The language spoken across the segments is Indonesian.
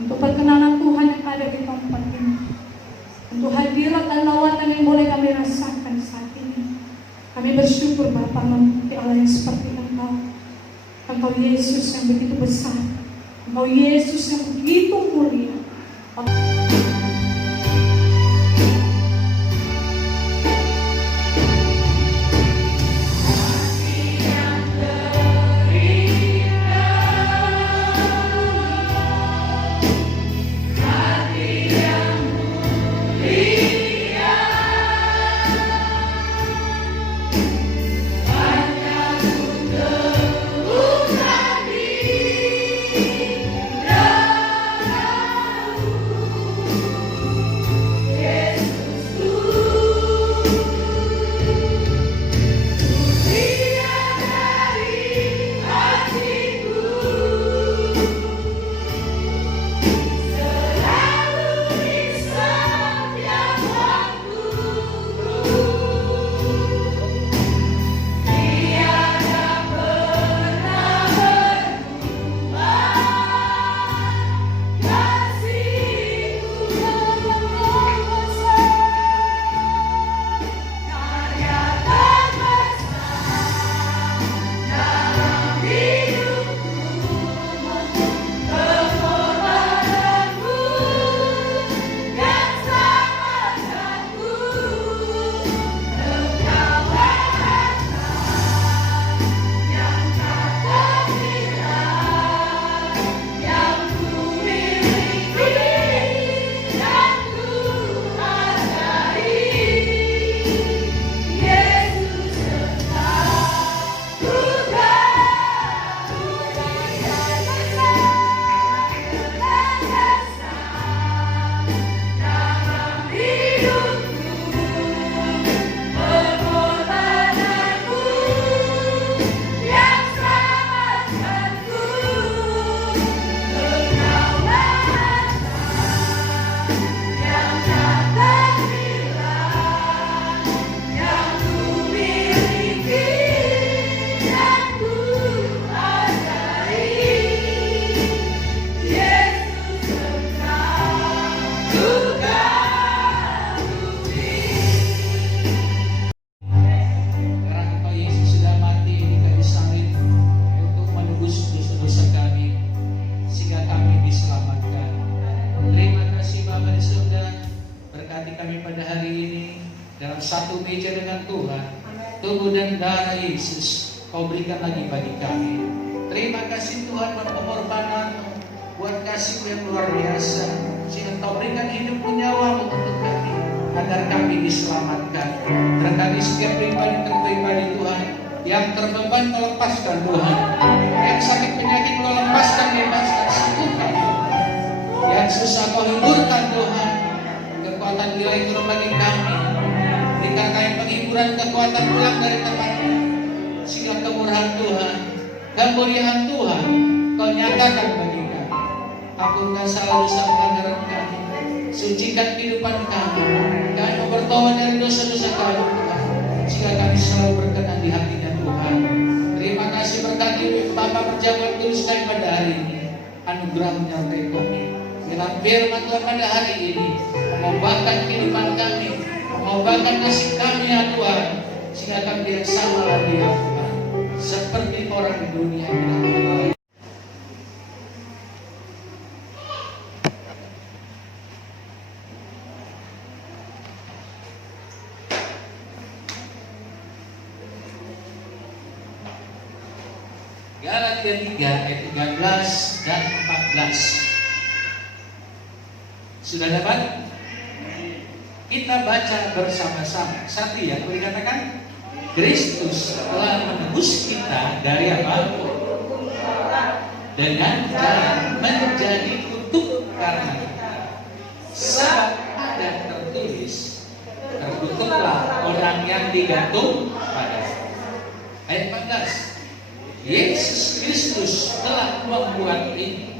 untuk perkenanan Tuhan yang ada di tempat ini, untuk hadirat dan lawatan yang boleh kami rasakan saat ini. Kami bersyukur Bapa memiliki Allah yang seperti Engkau Yesus yang begitu besar, Engkau Yesus yang begitu mulia. Satu meja dengan Tuhan, tubuh dan darah Yesus Kau berikan lagi bagi kami. Terima kasih Tuhan buat pengorbanan-Mu, buat kasih yang luar biasa, sehingga Kau berikan hidup nyawa-Mu untuk kami, agar kami diselamatkan. Terkadang setiap pribadi Tuhan yang terbeban Kau lepaskan Tuhan, yang sakit penyakit Kau lepaskan, bebaskan, sembuhkan, yang susah Kau hiburkan Tuhan. Kekuatan nilai turun bagi kami. Berikan kami penghiburan, kekuatan pulang dari tempatmu, sehingga kemurahan Tuhan, kemuliaan Tuhan Kau nyatakan bagi kami. Ampunkan salah dosa pelanggaran kami, sucikan kehidupan kami. Kami mau bertobat dari dosa-dosa kami Tuhan, sehingga kami selalu berkenan di hati-Nya Tuhan. Terima kasih berkati Bapa perjamuan kudus kami pada hari ini. Anugerah menyertai kami. Dalam firman Tuhan pada hari ini, mengubahkan kehidupan kami, mengubahkan nasib kami ya Tuhan, sehingga kami tidak sama lagi ya Tuhan, seperti orang di dunia yang Galatia 3 ayat 13 dan 14. Sudah dapat? Kita baca bersama-sama. Satu ya, boleh katakan? Kristus telah menebus kita dari apa? Dengan cara menjadi kutuk karena kita. Sebab ada tertulis, terkutuklah orang yang digantung pada. Ayat 14. Yesus Kristus telah membuat ini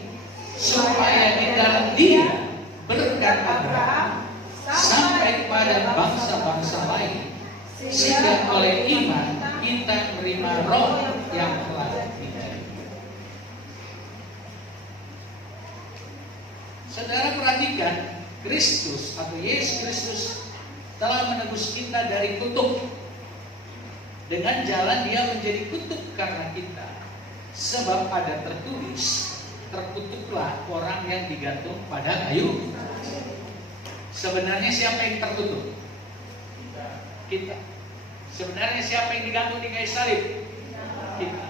supaya di dalam Dia berkat Abraham sampai kepada bangsa-bangsa lain, sehingga oleh iman kita menerima roh yang telah diberi. Saudara perhatikan, Kristus atau Yesus Kristus telah menebus kita dari kutuk. Dengan jalan dia menjadi kutuk karena kita. Sebab ada tertulis, terkutuklah orang yang digantung pada kayu. Sebenarnya siapa yang terkutuk? Kita. Sebenarnya siapa yang digantung di kayu salib? Kita.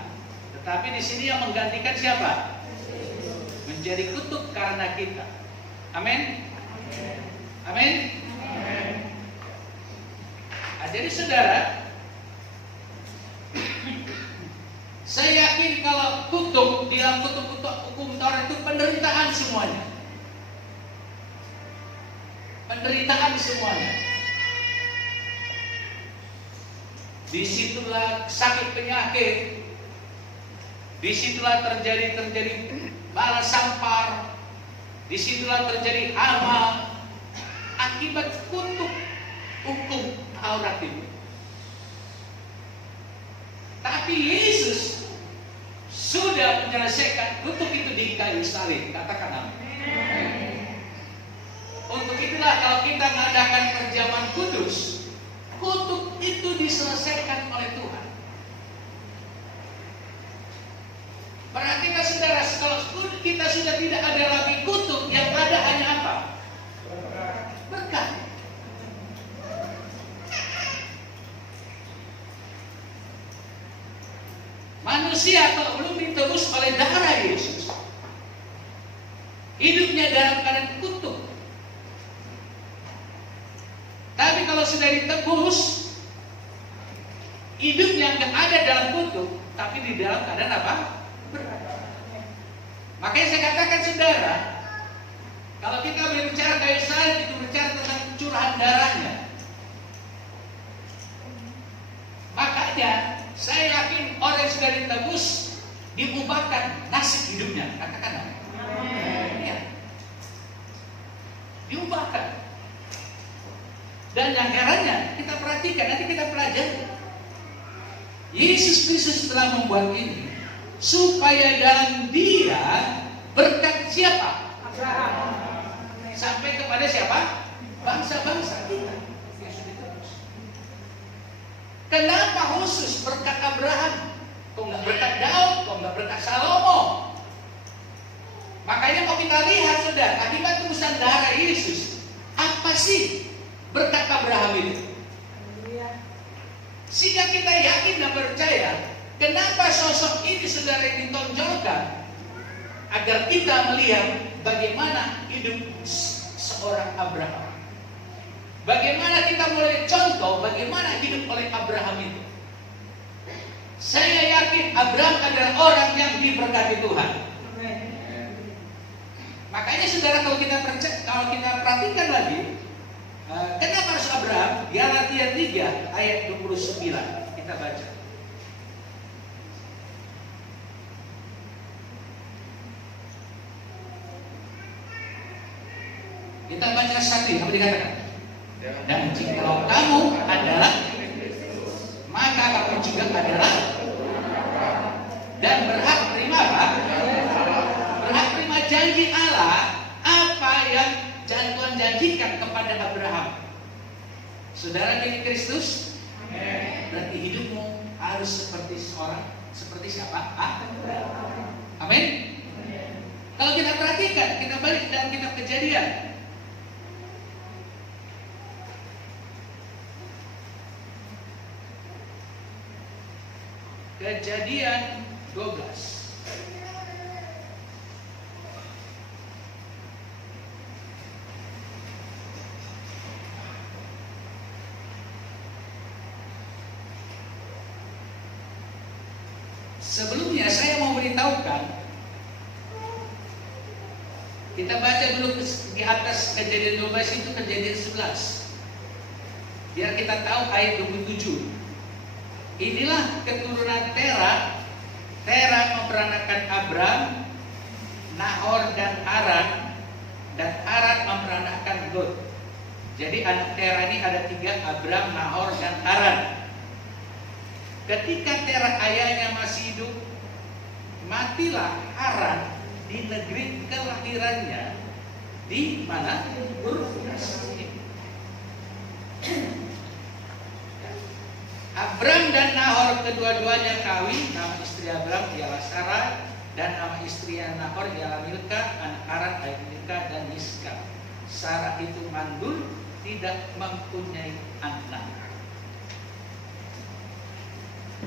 Tetapi di sini yang menggantikan siapa? Menjadi kutuk karena kita. Amin. Amin. Jadi saudara, saya yakin kalau kutuk, di dalam kutuk-kutuk hukum Taurat itu penderitaan semuanya. Penderitaan semuanya. Disitulah sakit penyakit. Disitulah terjadi bala sampar. Disitulah terjadi hama akibat kutuk hukum Taurat itu. Tapi Yesus sudah menyelesaikan kutuk itu di kayu salib. Katakan amin. Untuk itulah kalau kita mengadakan perjamuan kudus, kutuk itu diselesaikan oleh Tuhan. Perhatikan saudara, kalau kita sudah tidak ada lagi kutuk, yang ada hanya apa? Berkat. Manusia kalau belum ditebus oleh darah Yesus, hidupnya dalam keadaan kutuk. Tapi kalau sudah ditebus, hidupnya nggak ada dalam kutuk, tapi di dalam keadaan apa? Berkat. Makanya saya katakan saudara, kalau kita berbicara kayu salib itu berbicara tentang curahan darahnya. Makanya saya yakin orang yang sudah ditebus diubahkan nasib hidupnya. Katakan amin. Ya. Diubahkan. Dan yang herannya kita perhatikan, nanti kita pelajari. Yesus Kristus telah membuat ini supaya dalam dia berkat siapa? Abraham. Sampai kepada siapa? Bangsa-bangsa kita. Kenapa khusus berkat Abraham? Kok nggak berkat Daud? Kok nggak berkat Salomo? Makanya kalau kita lihat sudah akibat tebusan darah Yesus, apa sih berkat Abraham itu? Sehingga kita yakin dan percaya, kenapa sosok ini saudara yang ditonjolkan agar kita melihat bagaimana hidup seorang Abraham. Bagaimana kita mulai contoh bagaimana hidup oleh Abraham itu. Saya yakin Abraham adalah orang yang diberkati Tuhan. Makanya saudara kalau kita perhatikan lagi, kenapa harus Abraham? Galatia 3 ayat 29 kita baca. Kita baca satu, apa dikatakan? Dan jika kamu adalah, maka kamu juga adalah, dan berhak terima apa? Berhak terima janji Allah, apa yang Tuhan janjikan kepada Abraham. Saudara di Kristus, berarti hidupmu harus seperti siapa? Amin. Kalau kita perhatikan, kita balik dalam kitab Kejadian. Kejadian 12. Sebelumnya saya mau beritahukan, kita baca dulu di atas Kejadian 12 itu Kejadian 11. Biar kita tahu ayat 27. Inilah keturunan Tera. Tera memperanakan Abram, Nahor dan Haran, dan Haran memperanakan Lot. Jadi anak Tera ini ada 3, Abram, Nahor, dan Haran. Ketika Tera ayahnya masih hidup, matilah Haran di negeri kelahirannya di mana? Huruf S. Abram dan Nahor kedua-duanya kawin. Nama istri Abram ialah Sarah, dan nama istri Nahor ialah Milka, anak Haran, ayah Milka dan Yiska. Sarah itu mandul, tidak mempunyai anak.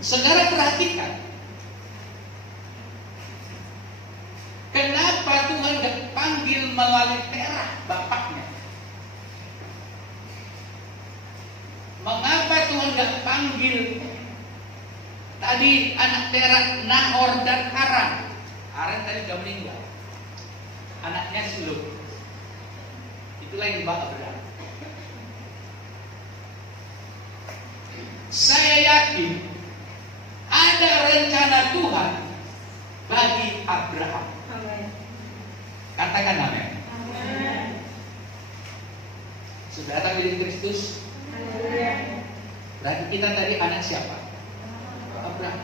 Saudara perhatikan, kenapa Tuhan gak panggil melalui Terah bapaknya? Mengapa Tuhan gak panggil tadi anak Terah, Nahor dan Haran? Haran tadi sudah meninggal, anaknya sulung. Itulah yang dibawa Abraham. Saya yakin ada rencana Tuhan bagi Abraham. Amin. Katakan amin. Amin. Sudah datang di Kristus. Haleluya. Berarti kita tadi anak siapa? Abraham.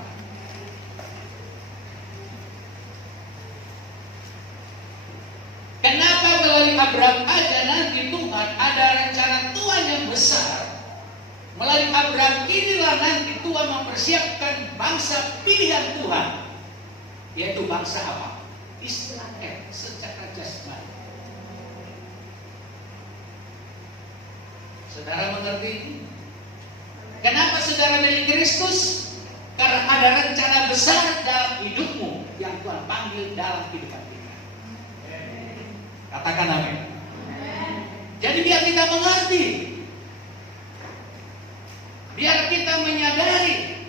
Kenapa melalui Abraham aja? Nanti Tuhan ada rencana Tuhan yang besar. Melalui Abraham inilah nanti Tuhan mempersiapkan bangsa pilihan Tuhan, yaitu bangsa apa? Israel secara jasmani. Saudara mengerti ini? Kenapa saudara milik Kristus? Karena ada rencana besar dalam hidupmu yang Tuhan panggil dalam kehidupan kita. Katakan amin. Jadi biar kita mengerti, biar kita menyadari,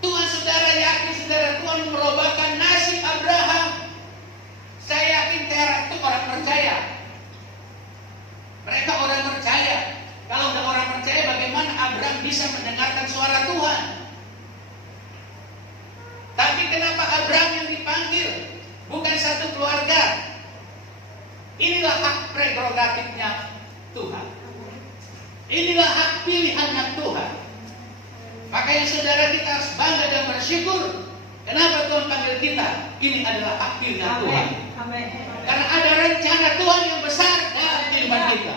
Tuhan saudara yakin saudara Tuhan merubahkan nasib Abraham. Saya yakin Terah itu orang percaya. Mereka orang percaya. Kalau udah orang percaya, bagaimana Abraham bisa mendengarkan suara Tuhan? Tapi kenapa Abraham yang dipanggil, bukan satu keluarga? Inilah hak prerogatifnya Tuhan. Inilah hak pilihannya Tuhan. Makanya saudara kita harus bangga dan bersyukur. Kenapa Tuhan panggil kita? Ini adalah hak pilihan Tuhan. Amin. Karena ada rencana Tuhan yang besar dalam kehidupan kita.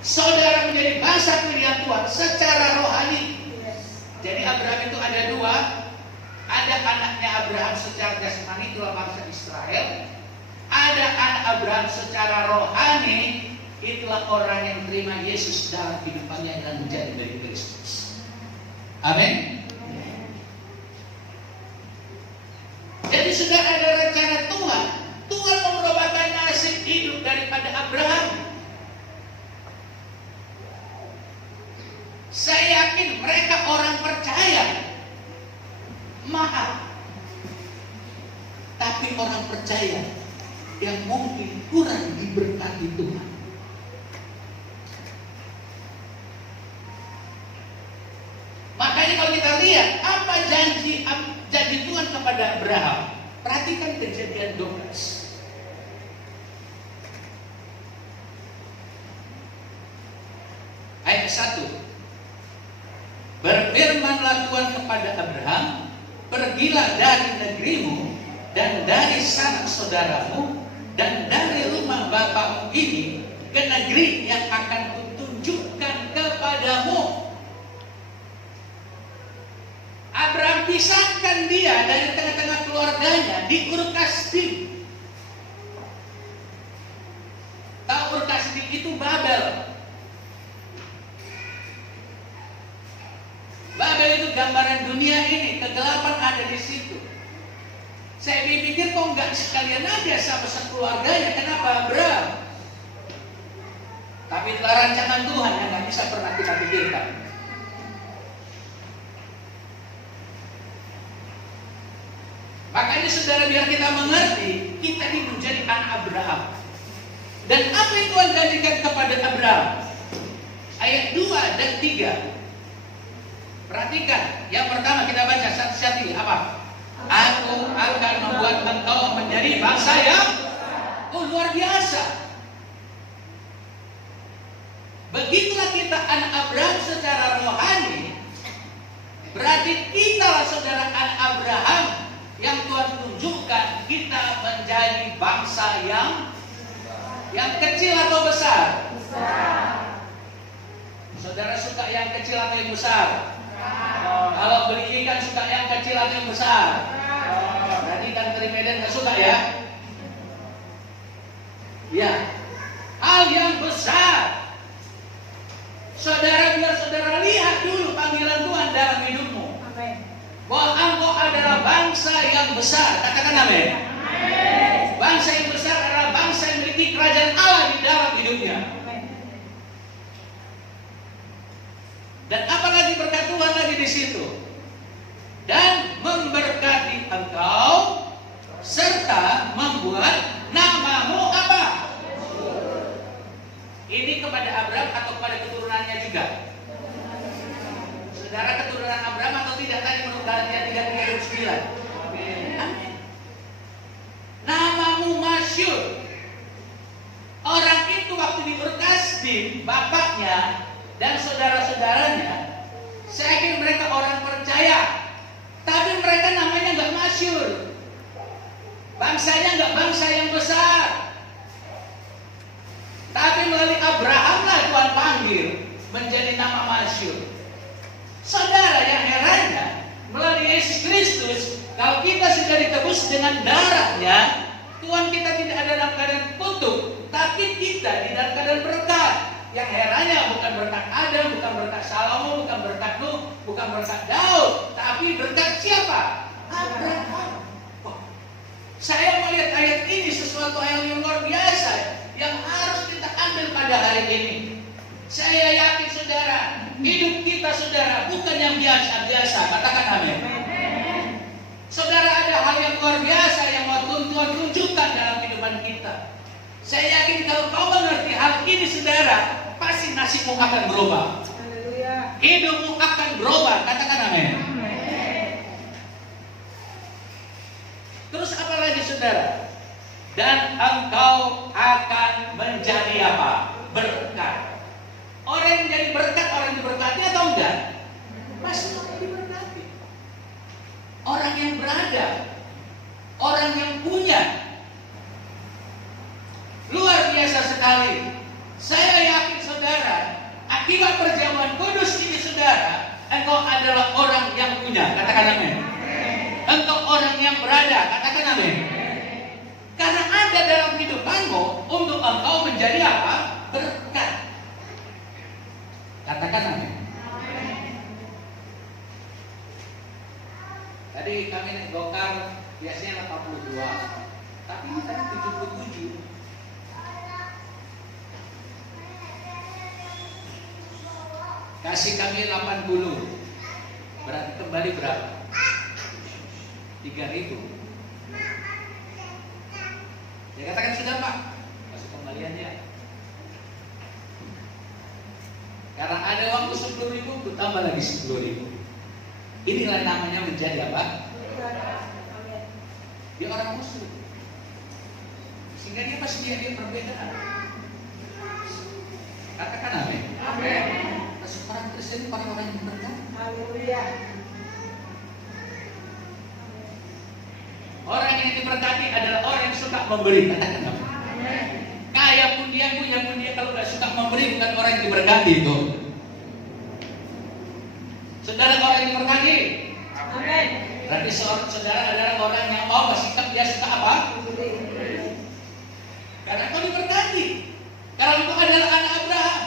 Saudara menjadi bangsa pilihan Tuhan secara rohani. Jadi Abraham itu ada dua. Ada anaknya Abraham secara jasmani, itulah bangsa Israel. Ada anak Abraham secara rohani, itulah orang yang terima Yesus dalam kehidupannya dan menjadi dari Kristus. Amin. Jadi sudah ada rencana Tuhan. Tuhan merubahkan nasib hidup daripada Abraham. Saya yakin mereka orang percaya. Maaf. Tapi orang percaya yang mungkin kurang diberkati Tuhan. Makanya kalau kita lihat apa janji Tuhan kepada Abraham, perhatikan Kejadian 12. Ayat 1. Berfirmanlah Tuhan kepada Abraham, pergilah dari negerimu dan dari sanak saudaramu dan dari rumah bapakmu ini ke negeri yang akan kutunjukkan kepadamu. Abraham pisahkan dia dari tengah-tengah keluarganya di Ur Kasdim. Tahu Ur Kasdim itu Babel. Babel itu gambaran dunia ini, kegelapan ada di situ. Saya pikir kok nggak sekalian aja sama sekeluarganya, kenapa Abraham? Tapi itulah rancangan Tuhan yang nggak bisa pernah kita pikirkan. Makanya saudara biar kita mengerti, kita ini menjadi anak Abraham. Dan apa yang Tuhan janjikan kepada Abraham? Ayat 2 dan 3. Perhatikan, yang pertama kita baca satu-satu apa? Aku akan membuat engkau menjadi bangsa yang luar biasa. Begitulah kita anak Abraham secara rohani. Berarti kita lah saudara anak Abraham yang Tuhan tunjukkan kita menjadi bangsa yang kecil atau besar? Saudara suka yang kecil atau yang besar? Kalau beli ikan suka yang kecil atau yang besar? Berarti ikan teri Medan nggak suka ya? Ya, hal yang besar. Saudara, biar saudara lihat dulu panggilan Tuhan dalam hidupmu. Bahwa engkau adalah bangsa yang besar. Katakan amin. Bangsa yang besar adalah bangsa yang memiliki kerajaan Allah di dalam hidupnya. Dan apalagi berkat Tuhan lagi di situ. Dan memberkati engkau serta membuat namamu apa? Ini kepada Abraham atau kepada keturunannya juga? Saudara, keturunan Abraham atau tidak tadi menurut Galatia 3:9? Amin. Namamu masyhur. Orang itu waktu diberkas di bapaknya dan saudara-saudaranya, saya yakin mereka orang percaya, tapi mereka namanya nggak masyhur. Bangsanya nggak bangsa yang besar. Tapi melalui Abraham lah Tuhan panggil menjadi nama masyhur. Saudara, yang herannya melalui Yesus Kristus, kalau kita sudah ditebus dengan darahnya, Tuhan kita tidak ada dalam keadaan kutuk, tapi kita di dalam keadaan berkat. Yang herannya bukan berkat Adam, bukan berkat Salomo, bukan berkat Nuh, bukan berkat Daud, tapi berkat siapa? Abraham. Saya melihat ayat ini sesuatu yang luar biasa yang harus kita ambil pada hari ini. Saya yakin saudara, hidup kita saudara bukan yang biasa-biasa. Katakan amin. Saudara, ada hal yang luar biasa yang mau Tuhan tunjukkan dalam kehidupan kita. Saya yakin kalau kau mengerti hal ini saudara, pasti nasibmu akan berubah. Hidupmu akan berubah. Katakan amin. Terus apa lagi saudara? Dan engkau akan menjadi apa? Berkat. Orang yang menjadi berkat, orang yang diberkati atau enggak? Pasti orang yang diberkati. Orang yang berada, orang yang punya. Luar biasa sekali. Saya yakin saudara, akibat perjamuan kudus ini saudara, engkau adalah orang yang punya. Katakan amin. Engkau orang yang berada. Katakan amin. Karena ada dalam hidupanmu untuk engkau menjadi apa? Berkat. Katakan amin. Tadi kami naik gokar biasanya 82, tapi ini tadi 77. Kasih kami 80, berarti kembali berapa? 3.000. Ya katakan sudah Pak, kasih kembaliannya. Karena ada waktu 10.000, tambah lagi 10.000. Inilah namanya menjadi apa? Dia orang Muslim, sehingga dia pasti dia perbedaan. Katakan amin. Amin. Orang Kristen para orang yang berkat. Haleluya. Orang yang diberkati adalah orang yang suka memberi. Katakan amin. Kaya pun dia, punya pun dia, kalau nggak suka memberi bukan orang yang diberkati itu. Saudara, orang yang diberkati. Amin. Berarti saudara adalah orang yang mau bersikap dia suka apa? Karena kau diberkati. Karena engkau adalah anak Abraham.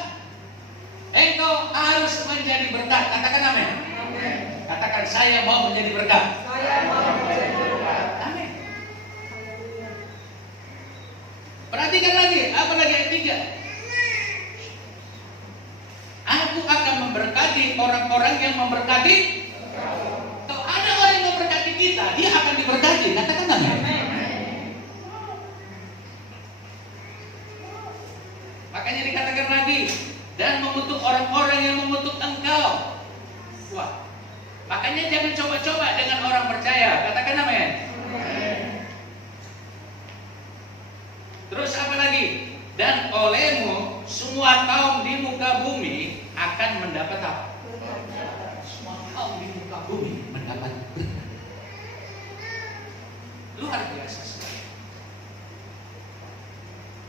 Engkau harus menjadi berkat. Katakan amin. Amin. Katakan saya mau menjadi berkat. Saya mau menjadi berkat. Amin. Perhatikan lagi, apa lagi ayat 3? Aku akan memberkati orang-orang yang memberkati. Kalau ada orang yang memberkati kita, dia akan diberkati. Katakan amin. Makanya dikatakan lagi, dan mengutuk orang-orang yang mengutuk engkau. Wah, makanya jangan coba-coba dengan orang percaya. Katakan amin. Terus apa lagi? Dan olehmu semua kaum di muka bumi akan mendapat apa? Semua kaum di muka bumi mendapat berkat. Luar biasa sekali.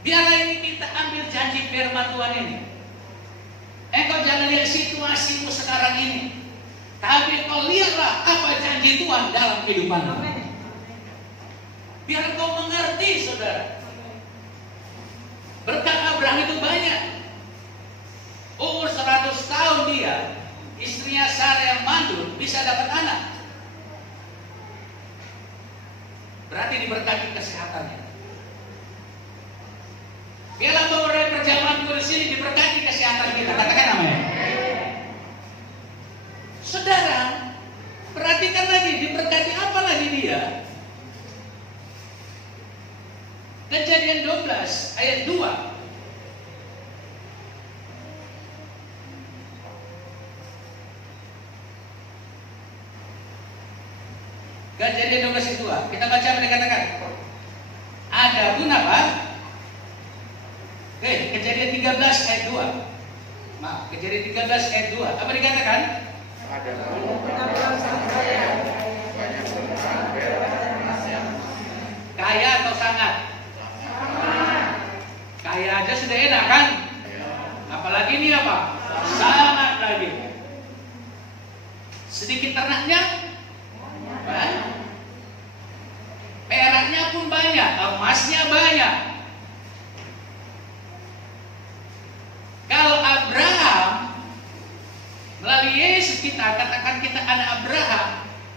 Biarlah ini kita ambil janji firman Tuhan ini. Engkau jangan lihat situasimu sekarang ini, tapi engkau lihatlah apa janji Tuhan dalam kehidupanmu. Biar engkau mengerti, saudara. Berkat Abraham itu banyak. Umur 100 tahun dia, istrinya Sarah yang mandul bisa dapat anak. Berarti diberkati kesehatannya. Biarlah beberapa perjamuan kursi ini diberkati kesehatan kita. Katakan amin. Saudara, perhatikan lagi, diberkati apa lagi dia? Kejadian 12 ayat 2. Kejadian 12 ayat 2. Kita baca apa dikatakan? Adapun apa? Kejadian 13 ayat 2. Maaf, Kejadian 13 ayat 2. Apa dikatakan? Kaya atau sangat? Kaya aja sudah enak kan? Apalagi ini apa? Sangat lagi. Sedikit ternaknya? Banyak. Peraknya pun banyak, emasnya banyak. Kalau Abraham melalui Yesus kita katakan kita anak Abraham.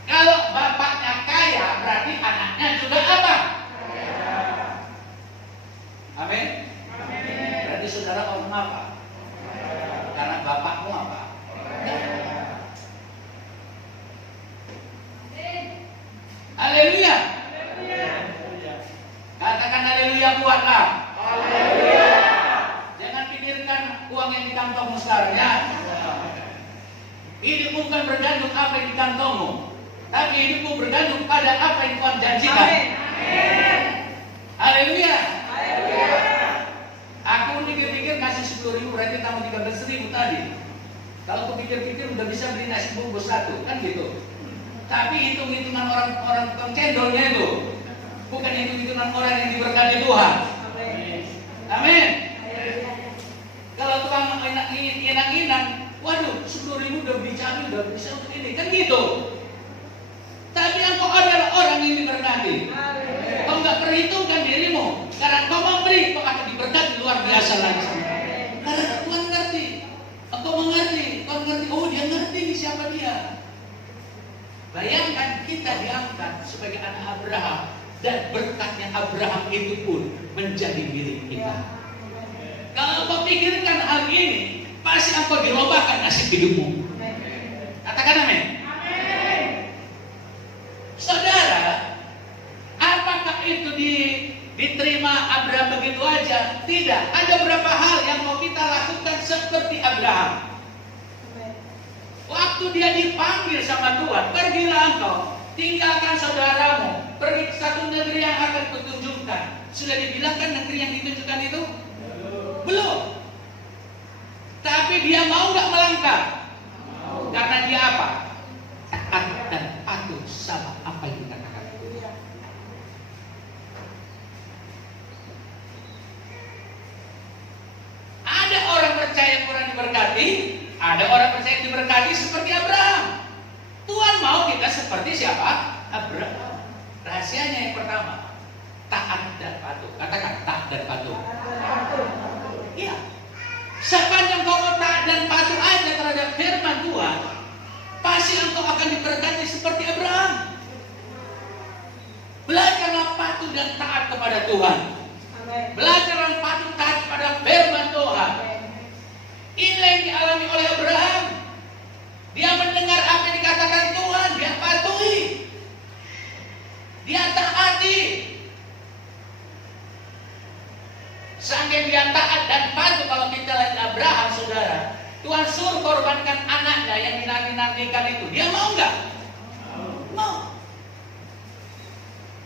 Kalau bapaknya kaya, berarti anaknya juga apa? Amin. Berarti saudara orang apa? Karena bapakmu apa? Haleluya. Katakan haleluya kuatlah. Jangan pikirkan uang yang di kantongmu sekarang ya. Hidup bukan bergantung apa yang di kantongmu, tapi hidupmu bergantung pada apa yang Tuhan janjikan. Haleluya. Aku pikir-pikir ngasih 10.000 berarti tamu 13.000 tadi. Kalau aku pikir-pikir udah bisa beli nasi bungkus 1, kan gitu. Tapi hitung-hitungan orang-orang tukang cendolnya itu, bukan hitung-hitungan orang yang diberkati Tuhan. Amin. Kalau tukang inang-inang, waduh 10.000 udah beli cabai, udah bisa untuk ini, kan gitu. Tapi engkau adalah orang yang diberkati. Kau nggak perhitungkan dirimu, karena kau memberi, kau akan diberkati luar biasa lagi. Karena Tuhan ngerti, engkau mengerti, Tuhan ngerti. Oh dia ngerti siapa dia. Bayangkan kita diangkat sebagai anak Abraham dan berkatnya Abraham itu pun menjadi milik kita. Kalau kau pikirkan hal ini, pasti engkau dirubahkan nasib hidupmu. Katakan amin. Saudara, apakah itu diterima Abraham begitu aja? Tidak. Ada beberapa hal yang mau kita lakukan seperti Abraham. Waktu dia dipanggil sama Tuhan, pergilah engkau, tinggalkan saudaramu, pergi ke satu negeri yang akan kutunjukkan. Sudah dibilangkan negeri yang ditunjukkan itu? Belum. Tapi dia mau nggak melangkah? Karena dia apa? Taat dan patuh sama apa yang dikatakan. Ada orang percaya kurang diberkati, ada orang percaya diberkati seperti Abraham. Tuhan mau kita seperti siapa? Abraham. Rahasianya yang pertama, taat dan patuh. Katakan taat dan patuh. Iya. Sepanjang kau taat dan patuh aja terhadap firman Tuhan, pasti engkau akan diberkati seperti Abraham. Belajarlah patuh dan taat kepada Tuhan. Belajarlah patuh taat kepada firman Tuhan. Inilah yang dialami oleh Abraham. Dia mendengar apa yang dikatakan Tuhan, dia patuhi, dia taati. Saking dia taat dan patuh, kalau kita lihat Abraham, saudara, Tuhan suruh korbankan anaknya yang dinanti-nantikan itu. Dia mau nggak? Mau.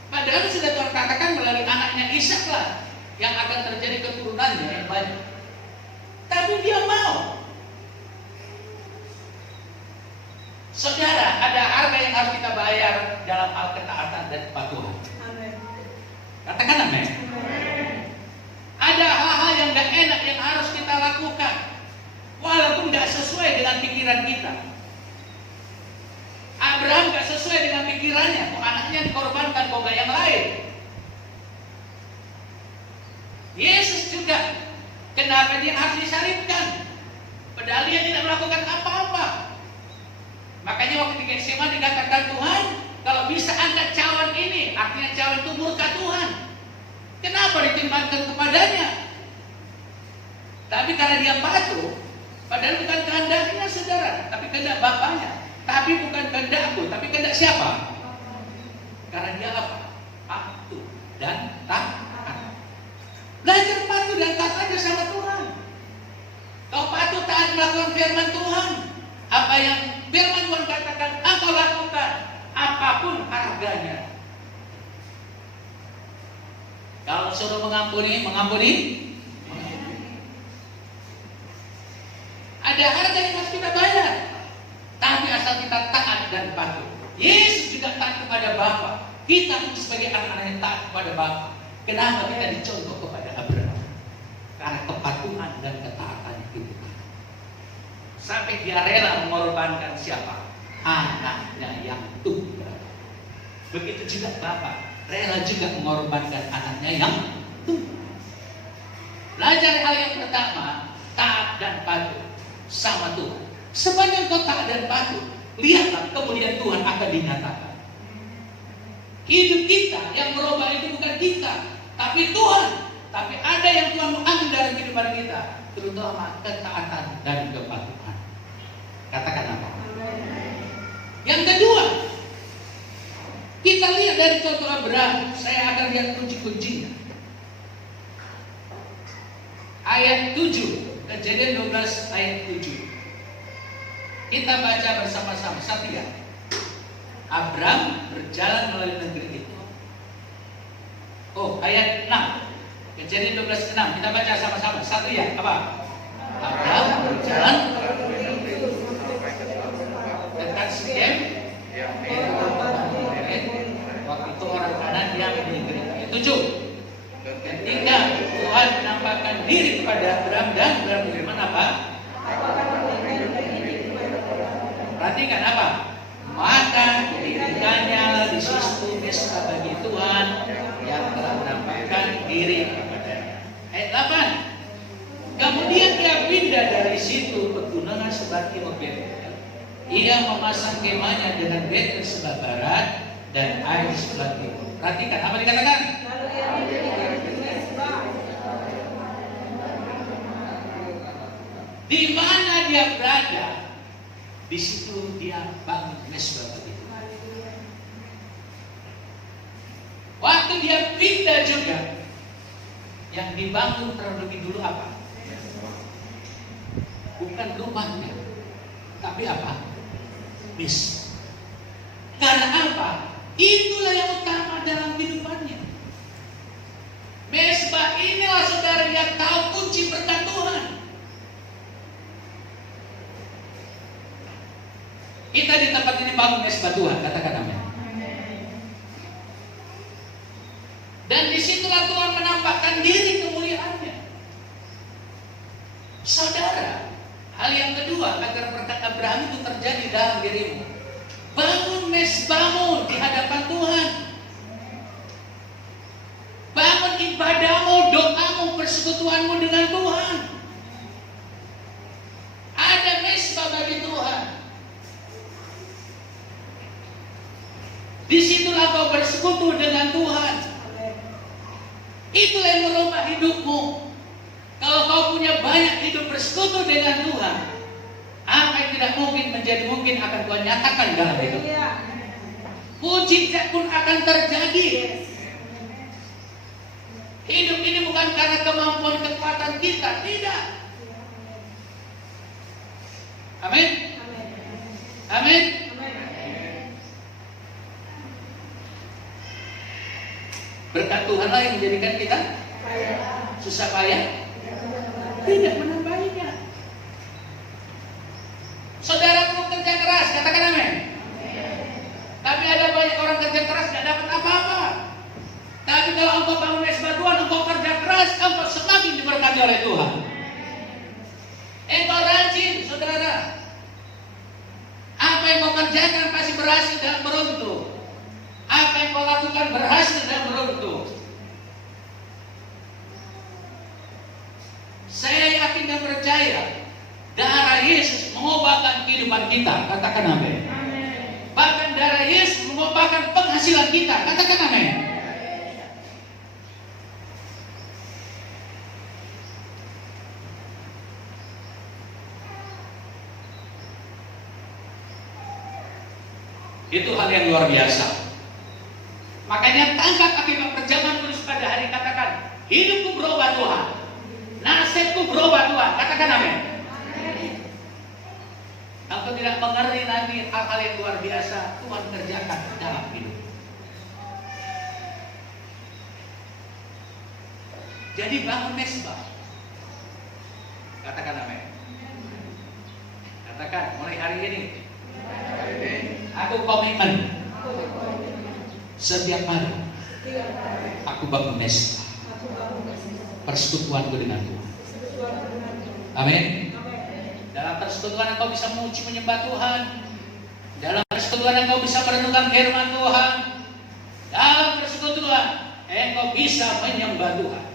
Padahal sudah Tuhan katakan melalui anaknya Ishak lah yang akan terjadi keturunannya yang banyak. Tapi dia mau. Saudara, ada harga yang harus kita bayar dalam hal ketaatan dan kepatuhan. Katakan amin. Ada hal-hal yang gak enak yang harus kita lakukan, walaupun gak sesuai dengan pikiran kita. Abraham gak sesuai dengan pikirannya, kok anaknya dikorbankan, kok gak yang lain. Yesus juga, kenapa dia harus disalibkan? Padahal dia tidak melakukan apa-apa. Makanya waktu di Getsemani dikatakan Tuhan, kalau bisa angkat cawan ini, artinya cawan itu murka Tuhan. Kenapa ditimpakan kepadanya? Tapi karena dia patuh, padahal bukan kehendaknya saudara, tapi kehendak Bapaknya. Tapi bukan kehendakku, tapi kehendak siapa? Karena dia apa? Patuh dan taat. Belajar patuh dan taat aja sama Tuhan. Kau patuh taat melakukan firman Tuhan. Apa yang firman Tuhan katakan, engkau lakukan, apapun harganya. Kalau suruh mengampuni. Ada harga yang harus kita bayar. Tapi asal kita taat dan patuh. Yesus juga taat kepada Bapa. Kita sebagai anak-anak yang taat kepada Bapa. Kenapa kita dicontoh kepada Abraham? Karena kepatuhan dan ketaatan itu. Sampai dia rela mengorbankan siapa? Anaknya yang tunggal. Begitu juga Bapa rela juga mengorbankan anaknya yang tunggal. Belajar hal yang pertama, taat dan patuh sama Tuhan. Sepanjang kau taat dan patuh, lihatlah kemuliaan Tuhan akan dinyatakan. Hidup kita yang berubah itu bukan kita, tapi Tuhan. Tapi ada yang Tuhan mengambil dari kehidupan kita, terutama ketaatan dan kepatuhan. Katakan apa? Yang kedua, kita lihat dari contoh Abraham. Saya akan lihat kunci-kuncinya. Ayat 7, Kejadian 12 ayat 7. Kita baca bersama-sama. Satu ya. Abraham berjalan melalui negeri itu. Oh, ayat 6. Kejadian 12:6. Kita baca sama-sama. Satu ya. Apa? Abraham berjalan dekat Sikem. Waktu itu orang Kanan yang di negeri itu. 7. Ketika Tuhan menampakkan diri kepada Abraham dan berfirman apa? Perhatikan apa? Maka didirikannya di situ mesbah bagi Tuhan yang telah menampakkan diri kepadanya. Ayat 8. Kemudian dia pindah dari situ pegunungan sebelah timur Betel. Ia memasang kemahnya dengan Betel sebelah barat dan Ai di sebelah timur. Perhatikan apa dikatakan? Di mana dia berada? Di situ dia bangun mesbah bagi Tuhan. Waktu dia pindah juga, yang dibangun terlebih dulu apa? Bukan rumahnya, tapi apa? Mesbah. Karena apa? Itulah yang utama dalam kehidupannya. Mesbah inilah saudara yang tahu kunci berkat Tuhan. Kita di tempat ini bangun mesbah Tuhan, katakan amin. Dan disitulah Tuhan menampakkan diri kemuliaannya. Saudara, hal yang kedua agar berkat Abraham itu terjadi dalam dirimu, bangun mesbahmu di hadapan Tuhan. Bangun ibadahmu, doamu, persekutuanmu dengan Tuhan. Ada mesbah bagi Tuhan. Disitulah kau bersekutu dengan Tuhan. Itulah yang merubah hidupmu. Kalau kau punya banyak hidup bersekutu dengan Tuhan, apa yang tidak mungkin menjadi mungkin akan Tuhan nyatakan dalam hidup. Mujizat pun akan terjadi. Hidup ini bukan karena kemampuan kekuatan kita, tidak. Amin. Amin. Berkat Tuhanlah yang menjadikan kita susah payah tidak menambahinya. Saudara perlu kerja keras, katakan amin. Tapi ada banyak orang kerja keras tidak dapat apa-apa. Tapi kalau engkau oleh Tuhan. Engkau rajin, saudara. Apa yang kau kerjakan pasti berhasil dan beruntung. Apa yang kau lakukan berhasil dan beruntung. Saya yakin dan percaya darah Yesus mengubahkan kehidupan kita. Katakan amin. Bahkan darah Yesus mengubahkan penghasilan kita. Katakan amin. Itu hal yang luar biasa. Makanya tangkap akibat perjamuan kudus pada hari, katakan, hidupku berubah Tuhan, nasibku berubah Tuhan. Katakan amin. Engkau tidak mengerti nanti hal-hal yang luar biasa Tuhan kerjakan dalam hidup. Jadi bangun mesbah. Katakan amin. Katakan mulai hari ini, aku komitmen setiap hari aku bangun mesbah, persekutuanku dengan Tuhan. Amin. Dalam persekutuan engkau bisa memuji menyembah Tuhan. Dalam persekutuan engkau bisa merenungkan firman Tuhan. Dalam persekutuan engkau bisa menyembah Tuhan.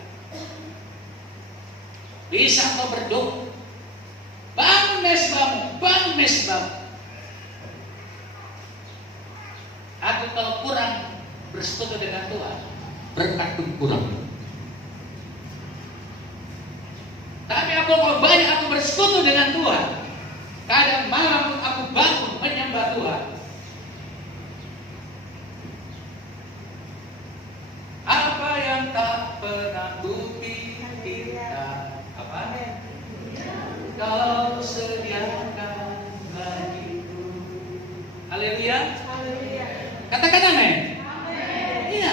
Bisa engkau berdoa. Bangun mesbahmu, bangun mesbahmu. Aku kalau kurang bersekutu dengan Tuhan, berkat pun kurang. Tapi aku kalau banyak aku bersekutu dengan Tuhan, kadang malam pun aku bangun menyembah Tuhan. Apa yang tak pernah kupikirkan, apa? Kau sediakan bagiku. Haleluya. Katakan amin. Iya.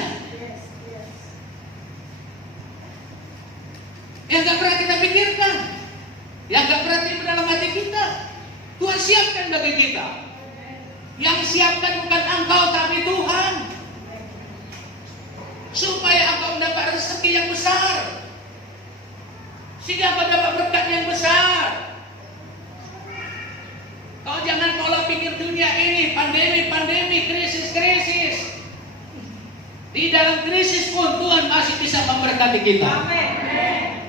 Yang gak pernah kita pikirkan, yang gak pernah timbul dalam hati kita, Tuhan siapkan bagi kita. Yang siapkan bukan engkau tapi Tuhan, supaya engkau mendapat rezeki yang besar, sehingga engkau dapat berkat yang besar. Kau jangan pola pikir dunia ini, pandemi, krisis. Di dalam krisis pun Tuhan masih bisa memberkati kita. Amin.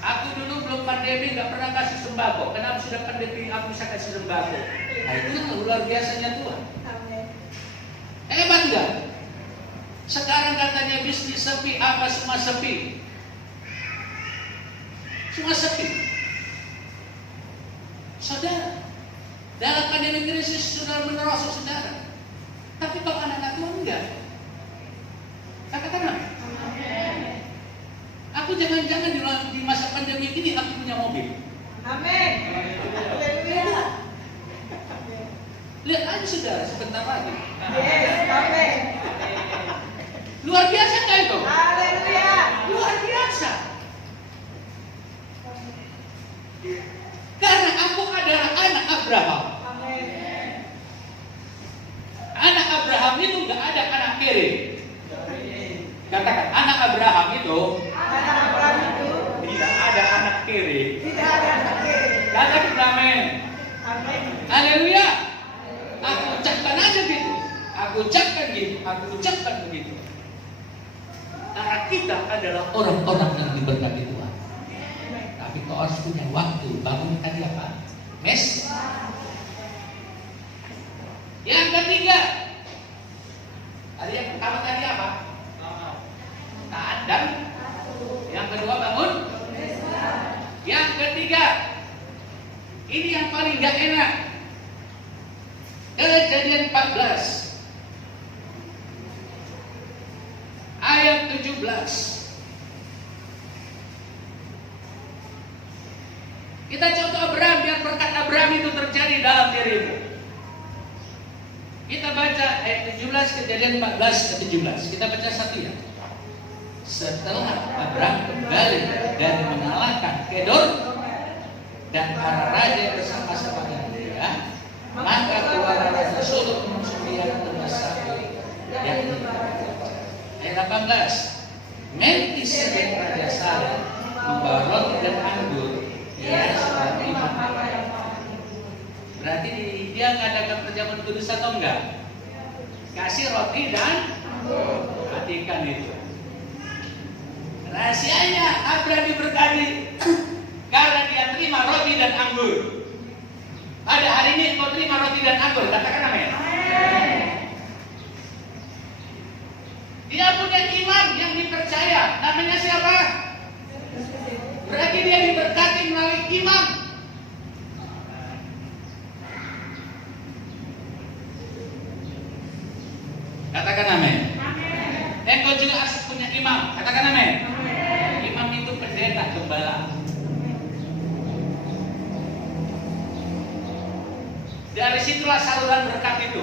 Aku dulu belum pandemi nggak pernah kasih sembako. Kenapa sudah pandemi aku bisa kasih sembako? Nah, itu luar biasanya Tuhan. Hebat nggak? Sekarang katanya bisnis sepi, apa semua sepi. Semua sepi. Saudara, dalam pandemi krisis sudah menerosok saudara. Tapi kalau anak-anak Tuhan enggak. Katakan amin. Aku jangan-jangan di masa pandemi ini aku punya mobil. Amin. Haleluya. Lihat aja saudara sebentar lagi. Yes, amin. Luar biasa nggak itu? Haleluya. Luar biasa. Karena aku adalah anak Abraham. Amin. Anak Abraham itu nggak ada anak kiri. Katakan, anak Abraham itu Anak Abraham itu tidak ada anak kiri. tidak ada anak kiri. Katakan amin. Amin. Haleluya. Aku ucapkan aja gitu. Aku ucapkan begitu. Karena kita adalah orang-orang yang diberkati Tuhan. Tapi kau harus punya waktu. Bangun tadi apa? Mes. Yang ketiga. Tadi yang pertama tadi apa? Taat dan yang kedua bangun. Yang ketiga. Ini yang paling gak enak. Kejadian 14 ayat 17. Kita contoh Abraham, biar berkat Abraham itu terjadi dalam dirimu. Kita baca ayat 17, Kejadian 14 ke 17. Kita baca satu ya. Setelah Abraham kembali dan mengalahkan Kedor dan para raja bersama-sama dengan dia, maka keluar Raja Sodom Suriah termasuk yang ayat 18. Melkisedek Raja Salem membawa perjamuan kudus atau enggak? Kasih roti dan perhatikan itu. Rahasianya Abraham diberkati karena dia terima roti dan anggur. Pada hari ini kau terima roti dan anggur, katakan amin. Dia punya imam yang dipercaya, namanya siapa? Berarti dia diberkati melalui imam. Katakan amin. Engkau juga harus punya imam, katakan amin. Imam itu pendeta gembala. Dari situlah saluran berkat itu.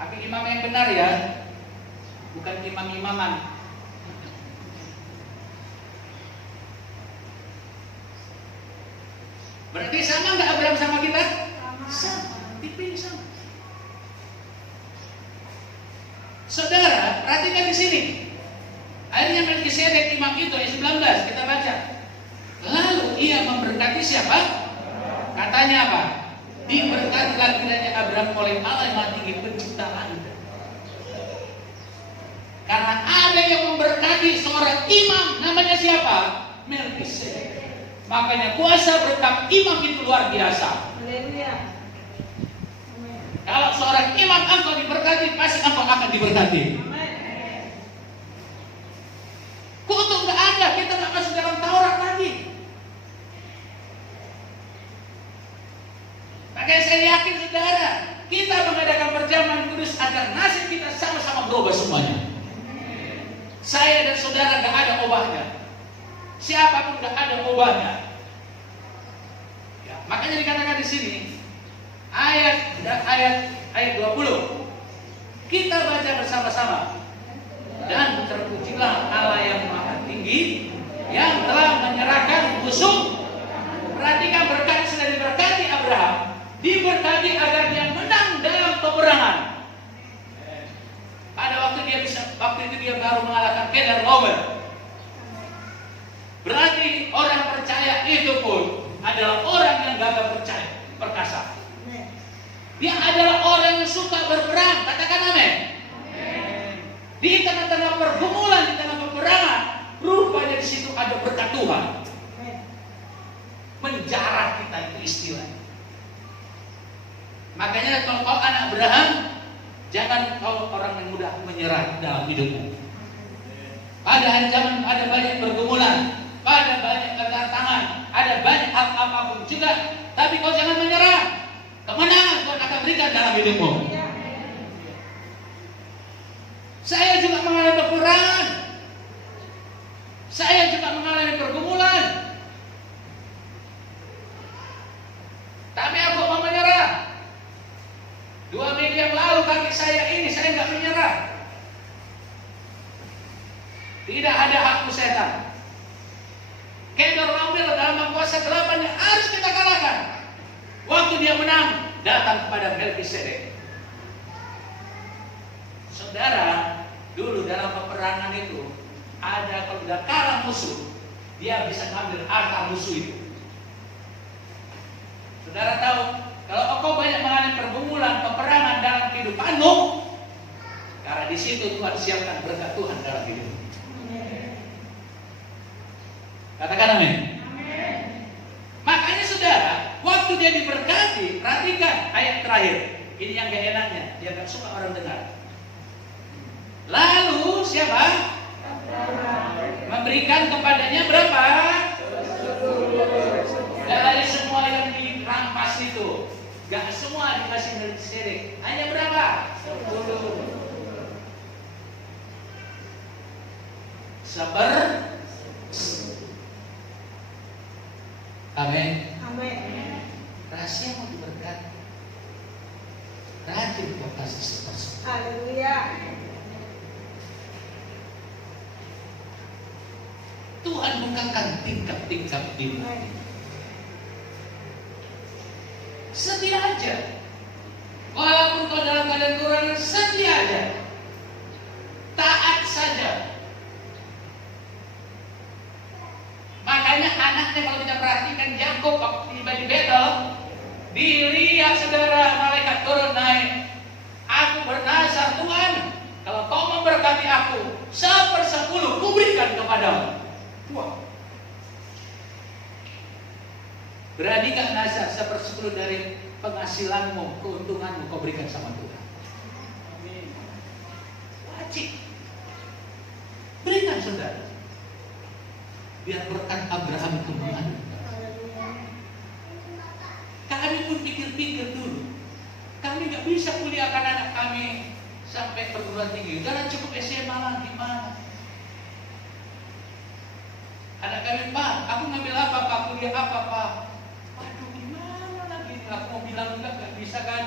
Tapi imam yang benar ya, bukan imam-imaman. Berarti sama nggak Abraham sama kita? Sama, dipilih sama. Saudara, perhatikan di sini. Akhirnya Melkisedek imam itu ayat 19 kita baca. Lalu ia memberkati siapa? Katanya apa? Diberkatilah kiranya Abraham oleh Allah yang Maha Tinggi pencipta langit. Karena ada yang memberkati seorang imam, namanya siapa? Melkisedek. Makanya kuasa berkat imam itu luar biasa. Haleluya. Kalau seorang imam engkau diberkati, pasti engkau akan diberkati. Kutuk nggak ada, kita nggak masuk dalam Taurat lagi. Makanya saya yakin saudara, kita mengadakan perjamuan kudus agar nasib kita sama-sama berubah semuanya. Saya dan saudara nggak ada ubahnya. Siapapun nggak ada ubahnya. Ya, makanya dikatakan di sini ayat 20. Kita baca bersama-sama. Dan terpujilah Allah yang Maha Tinggi yang telah menyerahkan musuh. Perhatikan berkat sudah diberkati Abraham, diberkati agar dia menang dalam peperangan. Pada waktu itu dia baru mengalahkan Kedar-Laomer. Berarti orang percaya itu pun adalah orang yang gagah perkasa. Dia adalah orang yang suka berperang. Katakan amin. Di tengah-tengah pergumulan, di tengah peperangan, rupanya di situ ada berkat Tuhan. Menjarah kita itu istilahnya. Makanya kalau kau anak Abraham, jangan kau orang yang mudah menyerah dalam hidupmu. Pada hari zaman ada banyak pergumulan, pada banyak tantangan, ada banyak hal apapun juga, tapi kau jangan menyerah. Kemenangan Tuhan akan berikan dalam hidupmu. Saya juga mengalami peperangan. Saya juga mengalami pergumulan. Tapi aku mau menyerah. 2 minggu yang lalu kaki saya ini, saya nggak menyerah. Tidak ada hakku setan. Kedar-Laomer dalam kuasa delapannya harus kita kalahkan. Waktu dia menang, datang kepada Melkisedek. Saudara, dulu dalam peperangan itu ada kalau sudah kalah musuh, dia bisa mengambil harta musuh itu. Saudara tahu, kalau engkau banyak mengalami pergumulan, peperangan dalam kehidupanmu, karena di situ Tuhan siapkan berkat Tuhan dalam hidupmu. Katakan amin. Makanya saudara, waktu dia diberkati, perhatikan ayat terakhir. Ini yang gak enaknya, dia gak suka orang dengar. Lalu siapa? Memberikan kepadanya berapa? Dari semua yang dirampas itu, gak semua dikasih Melkisedek. Hanya berapa? 10. Amin. Rahasia mau diberkati. Rajin kau kasih seperti. Haleluya. Tuhan bukakan tingkap-tingkap iman. Setia aja. Walaupun kau dalam keadaan kurang, setia aja. Taat saja. Makanya anaknya kalau kita perhatikan Yakub waktu tiba di Betel, Dilihat saudara, malaikat turun naik. Aku bernazar, Tuhan, kalau kau memberkati aku, 1/10 kuberikan kepadamu. Wah. Berani gak nazar 1/10 dari penghasilanmu, keuntunganmu kau berikan sama Tuhan? Wajib. Berikan saudara. Biar berkat Abraham itu mengalir. Kami pun pikir-pikir dulu. Kami gak bisa kuliahkan anak kami sampai perguruan tinggi. Jangan cukup SMA lah, gimana? Anak kami, Pak, aku ngambil apa, Pak? Kuliah apa, Pak? Waduh, gimana lagi? Aku mau bilang enggak, gak bisa kan?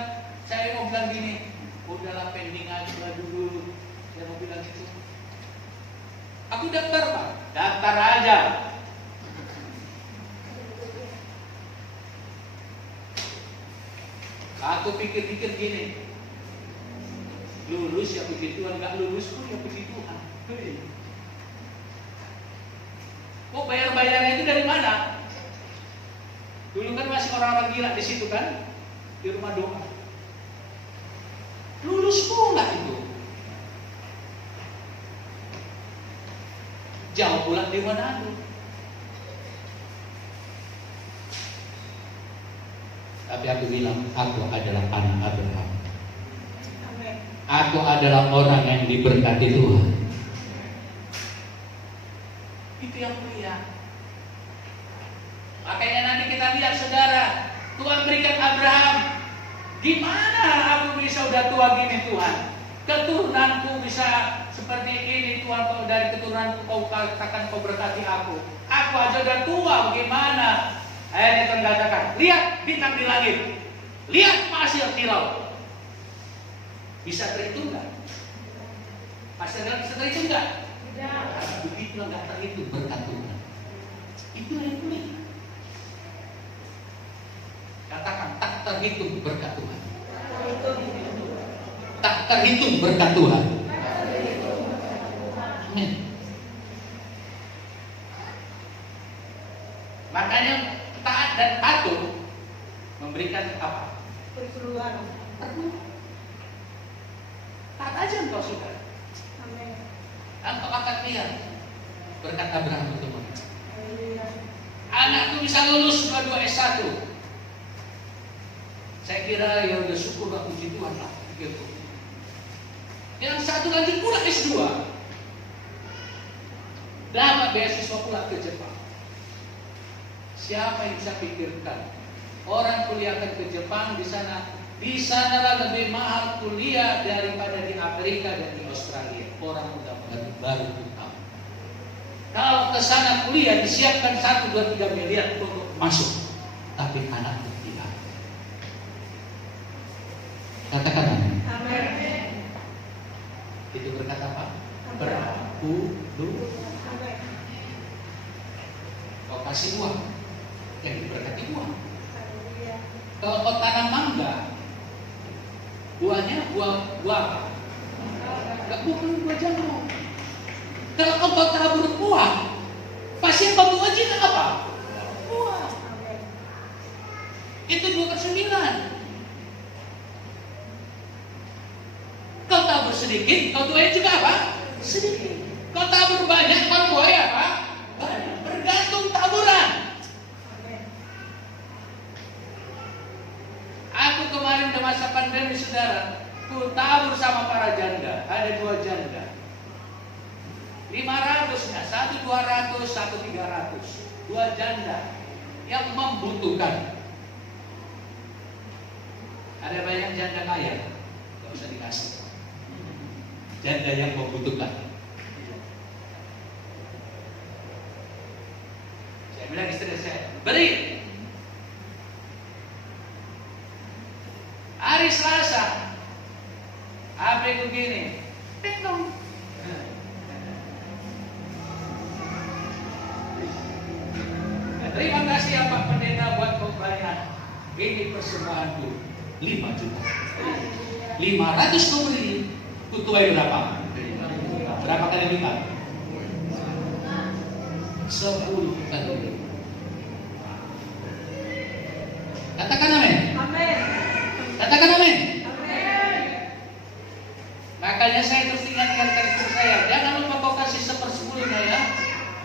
Saya mau bilang gini, udahlah pending aja dulu. Saya mau bilang gitu. Aku daftar, Pak. Daftar aja. Aku pikir-pikir gini, lulus ya puji Tuhan, nggak lulus pun ya puji Tuhan. Oh, bayar-bayarnya itu dari mana? Dulu kan masih orang-orang gila di situ kan, di rumah doa. Lulus pula itu. Jauh pula di Manado. Tapi aku bilang, aku adalah anak Abraham. Aku adalah orang yang diberkati Tuhan. Itu yang mulia. Makanya nanti kita lihat saudara, Tuhan berikan Abraham. Gimana aku bisa udah tua gini Tuhan? Keturunanku bisa seperti ini Tuhan. Kalau dari keturunanku kau katakan kau berkati aku. Aku aja udah tua, gimana? Akhirnya Tuhan katakan, lihat bintang di langit, lihat pasir di laut. Bisa terhitung nggak? Pasir di laut bisa terhitung nggak? Tidak. Begitulah nggak terhitung berkat Tuhan. Itulah yang mulia. Katakan tak terhitung berkat Tuhan. Tak terhitung berkat Tuhan. Amin. Makanya taat dan patuh memberikan apa? Perseruan. Taat aja engkau sudah. Amin. Engkau akan lihat berkat Abraham itu. Anakku bisa lulus dua-dua S1. Saya kira ya udah syukur lah, puji Tuhan lah. Gitu. Yang satu lanjut pula S2. Dapat beasiswa pula ke Jepang. Siapa yang bisa pikirkan orang kuliahkan ke Jepang di sanalah lebih mahal kuliah daripada di Amerika dan di Australia. Orang udah baru tahu. Kalau ke sana kuliah disiapkan 1, 2, 3 miliar untuk masuk, tapi anak tidak. Katakan amin. Amin. Itu berkata apa? Berkudu. Kau kasih uang, yang diberkati uang. Kalau kau tanam mangga, buahnya buah apa? Enggak, bukan buah jambu. Kalau kau tabur buah, pasti yang kau uji apa? Buah. Itu 2/9. Kau tabur sedikit, kau tuai juga apa? Sedikit. Kau tabur banyak, kau tuai apa? Banyak. Bergantung taburan. Aku kemarin di masa pandemi saudara, ku tabur sama para janda. Ada 2 janda. 500-nya, 1 200, 1 300. 2 janda yang membutuhkan. Ada banyak janda kaya, gak usah dikasih. Janda yang membutuhkan. Saya bilang istri saya, beri. Hari Selasa, HP ku gini, dong. Terima kasih ya Pak Pendeta buat pemberian. Ini persembahanku 5 juta. 500 ku beri, ku tuai berapa? Berapa kali lipat? 10 kali lipat. Katakan amin.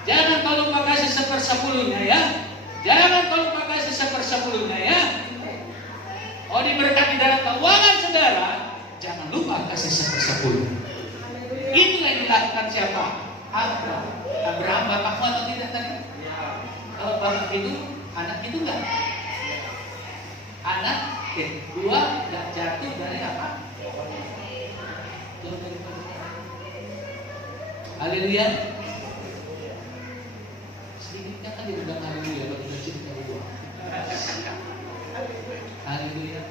Jangan kau lupa kasih 1/10-nya ya. Jangan kau lupa kasih 1/10-nya ya. Oh, diberkati dalam keuangan saudara, jangan lupa kasih 1/10. Itu yang dilakukan siapa? Abraham bapakmu atau tidak tadi? Kalau bapak itu, anak itu enggak? Anak kedua enggak jatuh dari apa? Haleluya. Sedikitnya kan dibilang haleluya kalau kita cinta Allah. Haleluya.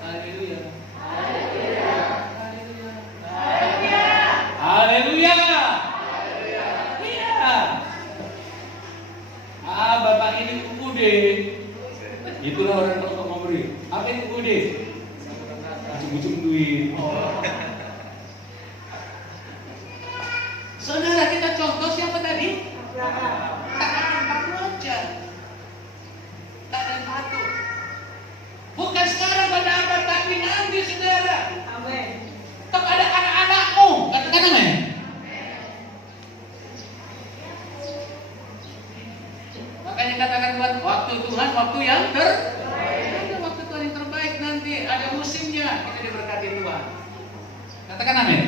Haleluya. Haleluya. Iya. Bapak ini UUD. Itulah orang kalau mau memberi. Apa itu UUD? Ujung-ujung duit. Saudara, kita contoh siapa tadi? Tak ada batu aja. Tak ada batu. Bukan sekarang pada abad tapi nanti saudara. Amin. Kepada anak-anakmu. Katakan amin. Makanya katakan Tuhan, waktu Tuhan, waktu yang terbaik. Ada waktu Tuhan yang terbaik nanti. Ada musimnya. Kita diberkati Tuhan. Katakan amin.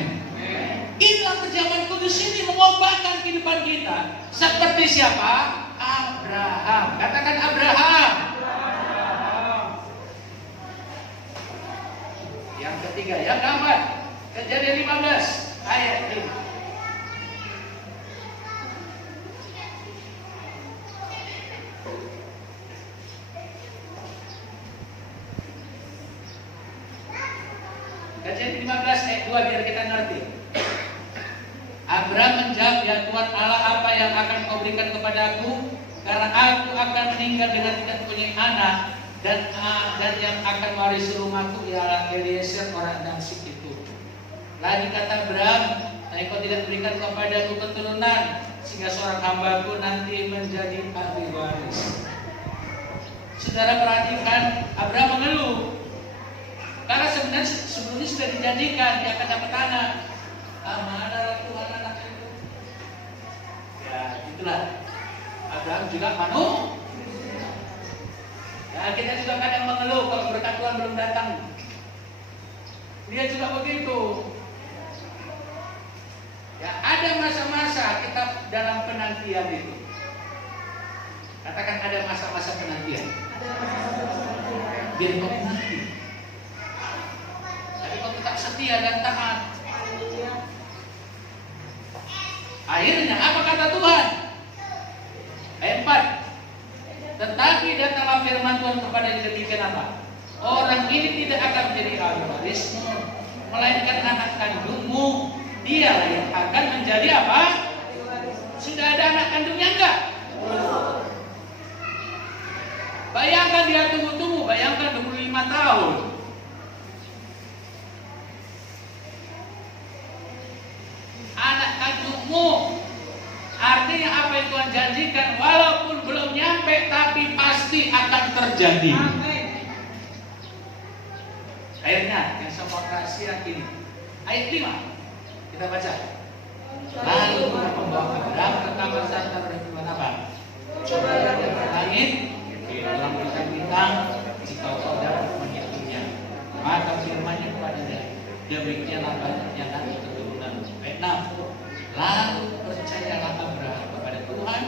Inilah perjamuan kudus ini mengubahkan kehidupan kita. Seperti siapa? Abraham. Katakan Abraham. Yang ketiga, yang keempat, Kejadian 15 ayat 5. Kejadian 15 ayat 2 biar kita ngerti. Abraham menjawab, ya Tuhan Allah, apa yang akan kau berikan kepadaku? Karena aku akan meninggal dengan tidak punya anak, dan yang akan mewarisi rumahku ialah Eliezer orang Damsyik itu. Lagi kata Abraham, kau tidak berikan kepadaku keturunan, sehingga seorang hambaku nanti menjadi ahli waris. Saudara perhatikan, Abraham mengeluh karena sebenarnya sebelumnya sudah dijanjikan dia akan dapat anak. Mana Tuhan anak itu? Ya itulah. Abraham juga manusia. Ya, kita juga kadang mengeluh kalau berkat Tuhan belum datang. Dia juga begitu. Ya, ada masa-masa kita dalam penantian itu. Katakan ada masa-masa penantian. Biar kau menanti. Tapi kau tetap setia dan taat. Akhirnya apa kata Tuhan? Ayat 4. Tetapi datanglah firman Tuhan kepada dia demikian apa? Orang ini tidak akan menjadi ahli warismu, melainkan anak kandungmu. Dialah yang akan menjadi apa? Sudah ada anak kandungnya enggak? Bayangkan dia tunggu-tunggu, bayangkan 25 tahun. Anak kandungmu. Artinya apa yang Tuhan janjikan, walaupun belum nyampe, tapi pasti akan terjadi. Amin. Akhirnya yang semua rahasia ini. Ayat 5 kita baca. Lalu Tuhan membawa Abraham ke kamar santar dan Tuhan apa? Coba dari langit, di dalam bintang-bintang, jika kau dapat menghitungnya. Maka firman-Nya kepada dia, demikianlah banyaknya nanti keturunan. Ayat 6. Lalu percayalah Abraham kepada Tuhan,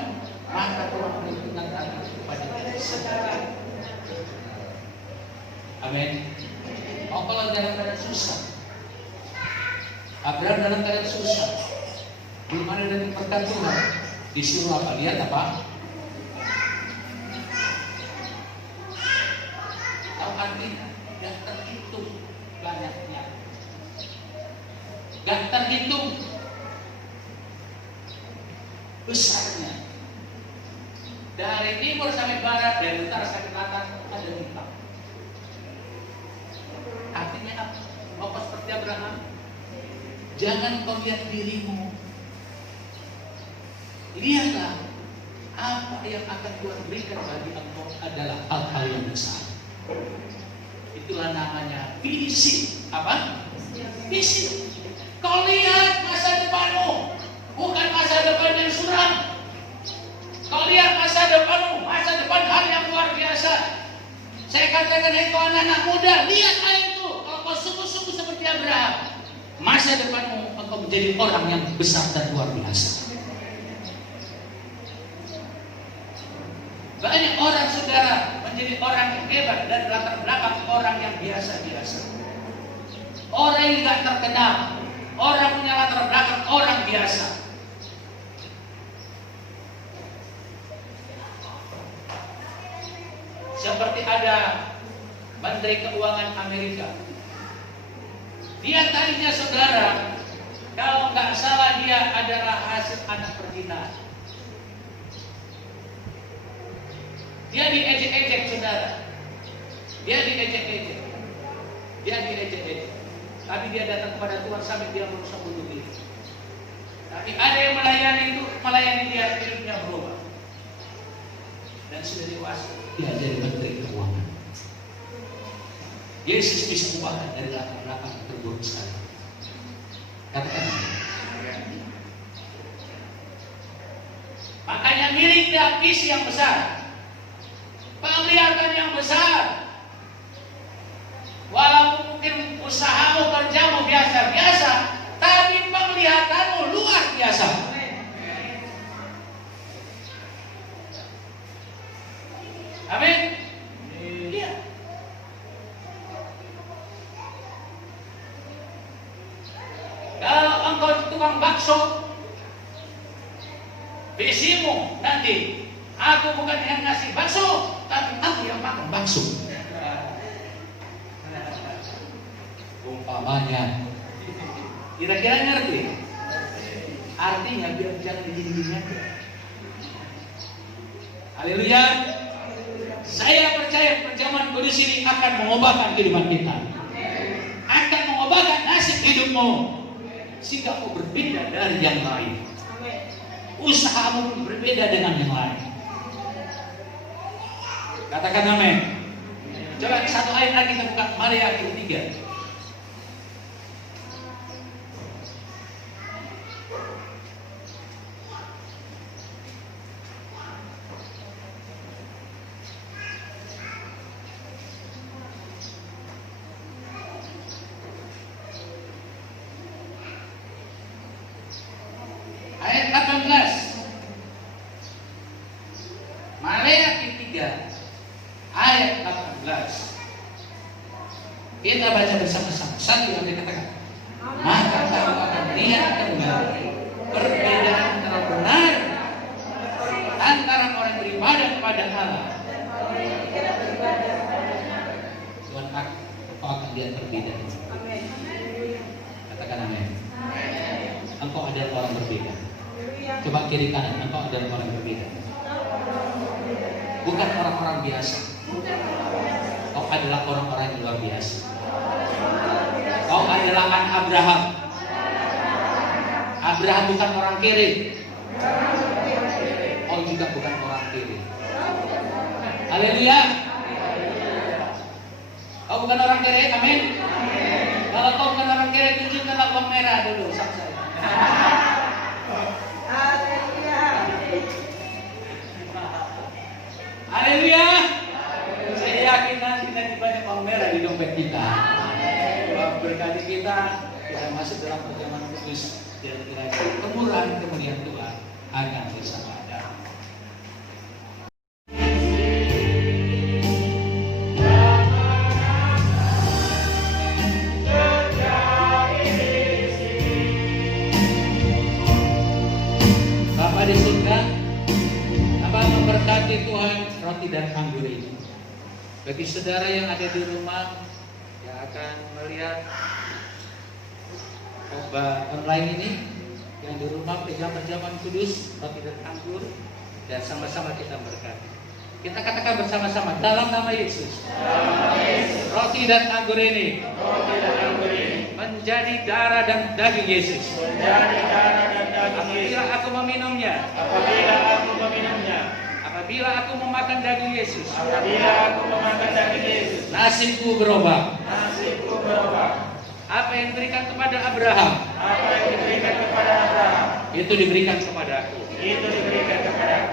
maka Tuhan berhitungan tangan kepada dia sendiri. Amin. Oh, kalau dalam keadaan susah, Abraham dalam keadaan susah, belum ada dari berkat Tuhan, disuruh apa? Lihat apa? Tahu artinya? Gak terhitung banyaknya, gak terhitung besarnya. Dari timur sampai barat, dari utara sampai selatan ada bintang. Artinya apa? Bapak seperti Abraham, jangan kau lihat dirimu, lihatlah apa yang akan Tuhan berikan bagi engkau adalah hal-hal yang besar. Itulah namanya visi. Apa? Visi. Kau lihat masa depanmu, bukan masa depan Saya katakan, hai kau anak-anak muda, lihatlah itu. Kalau kau sungguh-sungguh seperti Abraham, masa depanmu engkau menjadi orang yang besar dan luar biasa. Banyak orang saudara menjadi orang yang hebat dan latar belakang orang yang biasa-biasa. Orang yang tidak terkenal, orang punya latar belakang orang biasa. Seperti ada Menteri Keuangan Amerika. Dia tadinya saudara, kalau nggak salah dia adalah hasil anak perzinaan. Dia diejek-ejek saudara. Dia diejek-ejek. Tapi dia datang kepada Tuhan sampai dia berusaha bunuh diri. Tapi ada yang melayani dia, hidupnya berubah. Dan sudah dewasa, dia jadi Menteri Keuangan. Yesus bisa ubah dari latar belakang terburuk sekali. Katakan. Makanya milik visi yang besar, penglihatan yang besar. Walaupun mungkin usahamu, kerjamu biasa-biasa, tapi penglihatanmu luar biasa. Amin. Iya. Kalau engkau tukang bakso, visimu nanti, aku bukan yang ngasih bakso, tapi aku yang makan bakso. Umpamanya, kira-kira ngerti? Artinya biar jangan digini-gini aja. Haleluya. Saya percaya perjamuan kudus ini akan mengubahkan kehidupan kita, akan mengubahkan nasib hidupmu, sehingga kau berbeda dari yang lain. Usahamu pun berbeda dengan yang lain. Katakan amin. Coba satu ayat lagi kita buka, Mari ayat 3. Ayat 18. Maleakhi 3 ayat 18. Kita baca bersama-sama. Satu yang dikatakan, maka kamu akan lihat kembali perbedaan antara benar antara orang beribadah kepada Allah. Tuhan engkau akan lihat perbedaan. Katakan amin. Engkau adalah orang berbeda. Coba kiri kanan, engkau adalah orang berbeda. Bukan orang-orang biasa. Kau adalah orang-orang yang luar biasa. Kau adalah anak Abraham. Abraham bukan orang kiri. Kau juga bukan orang kiri. Haleluya. Kau bukan orang kiri, amin. Kalau kau bukan orang kiri, tunjukkan lampu merah dulu sama saya. Haleluya. Saya yakin nanti banyak uang merah di dompet kita. Berkati kita masuk dalam perjamuan kudus, dan kiranya kemurahan kemuliaan Tuhan akan bersama ada. Bapa di surga, Bapa memberkati Tuhan roti dan anggur ini. Bagi saudara yang ada di rumah yang akan melihat khotbah online ini, yang di rumah pegang perjamuan kudus roti dan anggur, dan sama-sama kita berkati. Kita katakan bersama-sama dalam nama Yesus. Roti dan anggur ini menjadi darah dan daging Yesus. Apabila aku meminumnya, apabila aku memakan daging Yesus, nasibku berubah. Apa yang diberikan kepada Abraham, itu diberikan kepada aku.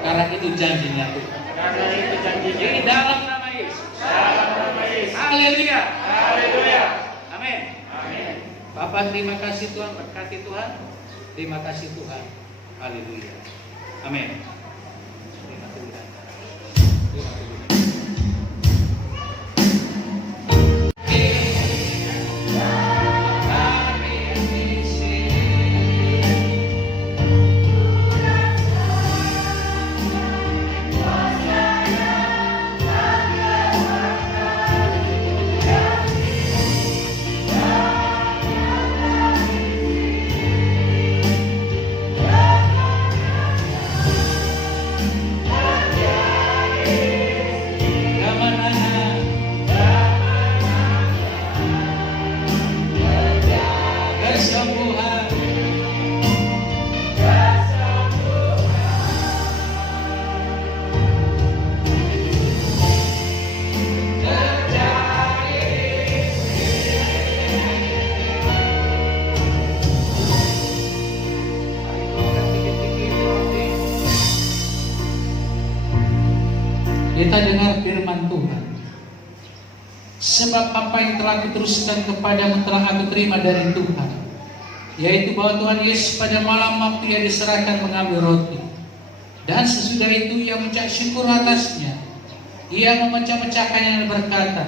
Karena itu janjinya Tuhan. Di dalam nama Yesus. Haleluya. Haleluya. Amin. Amin. Bapak terima kasih Tuhan, berkati Tuhan. Terima kasih Tuhan. Haleluya. Amin. Terima kasih. Terima kasih. Kesembuhan. Kita dengar firman Tuhan. Sebab apa yang telah kuteruskan kepadamu telah aku terima dari Tuhan, yaitu bahwa Tuhan Yesus pada malam waktu ia diserahkan mengambil roti, dan sesudah itu ia mengucap syukur atasnya, ia memecah-mecahkannya dan berkata,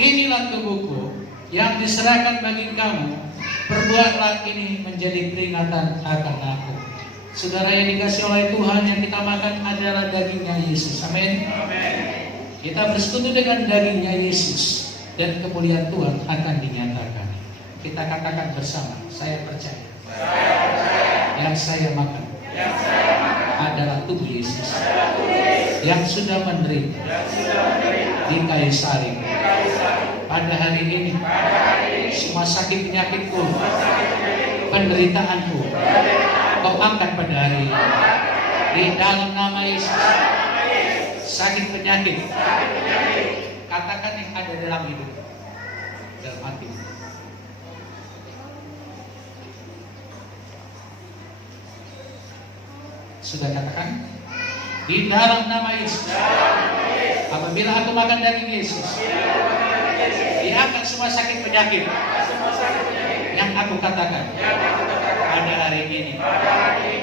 inilah tubuhku yang diserahkan bagi kamu, perbuatlah ini menjadi peringatan akan aku. Saudara yang dikasih oleh Tuhan, yang kita makan adalah dagingnya Yesus. Amin. Kita bersekutu dengan dagingnya Yesus, dan kemuliaan Tuhan akan dinyatakan. Kita katakan bersama, saya percaya. Yang saya makan adalah tubuh Yesus yang sudah menderita di kayu salib. Pada hari ini, semua sakit penyakitku, penderitaanku, kau angkat pada hari ini. Di dalam nama Yesus, sakit penyakit, katakan yang ada dalam hidup, dalam hati. Sudah katakan? Di dalam nama Yesus. Apabila aku makan daging Yesus, diangkat semua sakit penyakit yang aku katakan pada hari ini.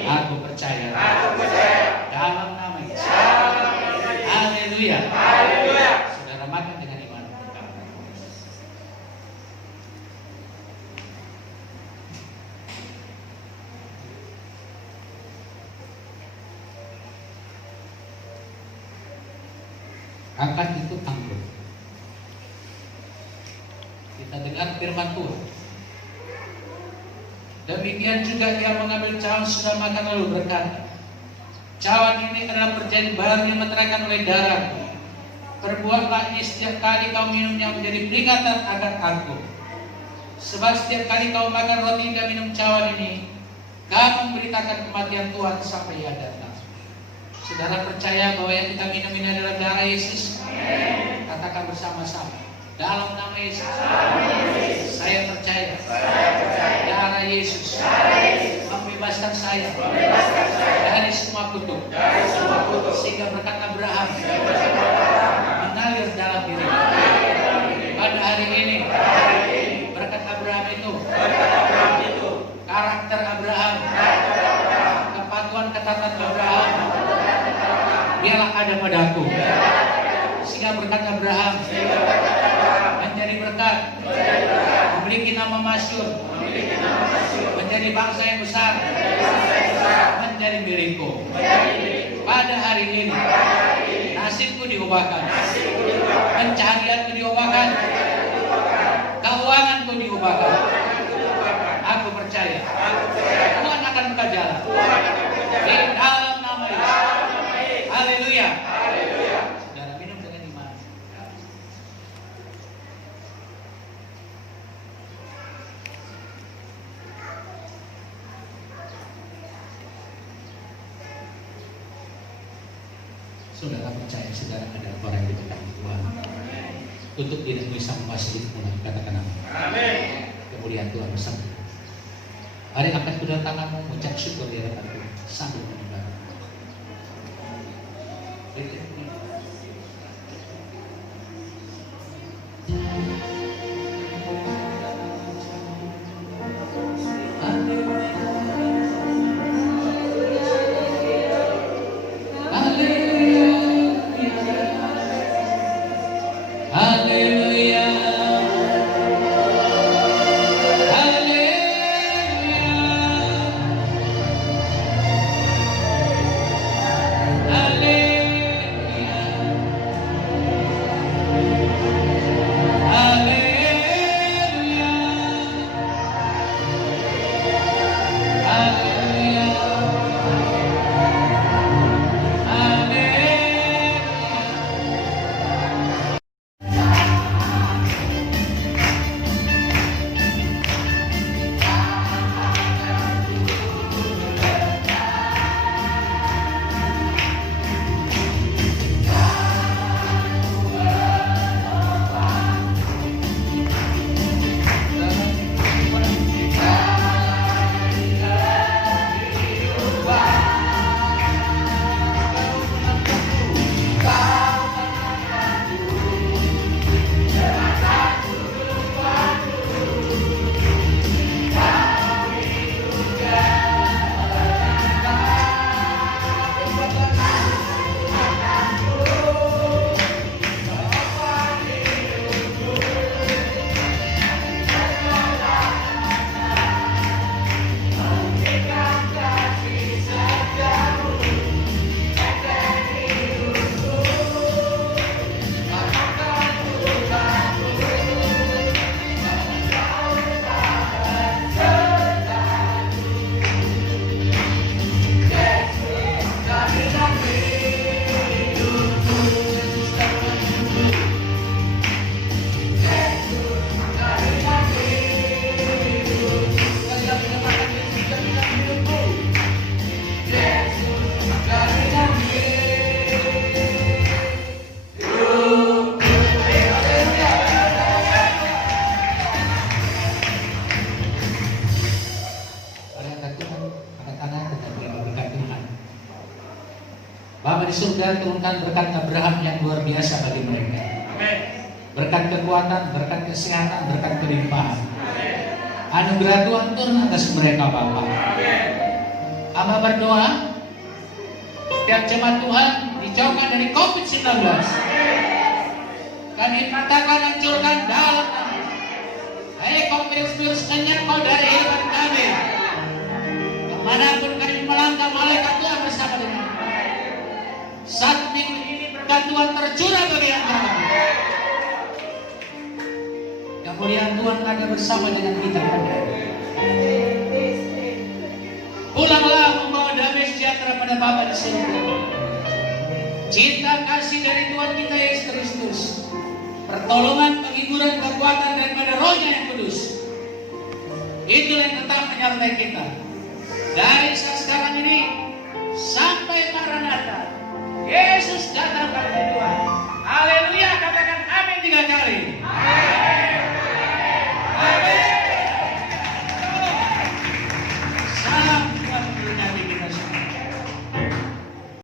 Aku percaya dalam nama Yesus. Haleluya. Saudara makan dengan iman. Angkat itu anggur. Kita dengar firman Tuhan. Demikian juga ia mengambil cawan sudah makan lalu berkata, cawan ini adalah perjanjian baru yang meterangkan oleh darahku. Perbuatlah ini setiap kali kau minumnya menjadi peringatan akan aku. Sebab setiap kali kau makan roti dan minum cawan ini, kau memberitakan kematian Tuhan sampai ia datang. Saudara percaya bahwa yang kita minum ini adalah darah Yesus? Katakan bersama-sama. Dalam nama Yesus, saya percaya darah Yesus membebaskan saya dari semua kutuk, sehingga berkat Abraham mengalir dalam diri. Pada hari ini, berkat Abraham itu, karakter Abraham, kepatuhan ketaatan Abraham, biarlah ada padaku, sehingga berkat Abraham menjadi berkat, memiliki nama masyhur, menjadi bangsa yang besar, menjadi milikku. Pada hari ini, nasibku diubahkan, pencaharianku diubahkan, keuanganku diubahkan. Aku percaya Tuhan akan buka jalan di dalam nama Yesus. Haleluya. Saudara minum dengan iman. Saudara percaya saudara adalah orang yang dikasihi Tuhan. Untuk tidak bisa memasuki Tuhan, katakan amin. Kemuliaan Tuhan bersama. Hari angkat kedua tanganmu, mengucap syukur di hadapan Tuhan sambil menyembah. Bapa di surga, turunkan berkat Abraham yang luar biasa bagi mereka. Berkat kekuatan, berkat kesehatan, berkat kelimpahan. Anugerah Tuhan turun atas mereka, Bapa. Hamba berdoa, setiap jemaat Tuhan dijauhkan dari COVID-19. Kami katakan hancurkan dalam nama. Hai virus-virus kenyang dari kehidupan kami. Kemanapun kami melangkah, malaikat Tuhan bersama dengan kami. Saat minggu ini berkat Tuhan tercurah bagi kami. Kemuliaan Tuhan ada bersama dengan kita pada. Pulanglah membawa damai sejahtera pada Bapa di surga. Cinta kasih dari Tuhan kita Yesus Kristus, pertolongan, penghiburan, kekuatan daripada Roh-Nya yang kudus, itulah yang tetap menyertai kita dari saat sekarang ini sampai Maranatha. Yesus datang pada Tuhan.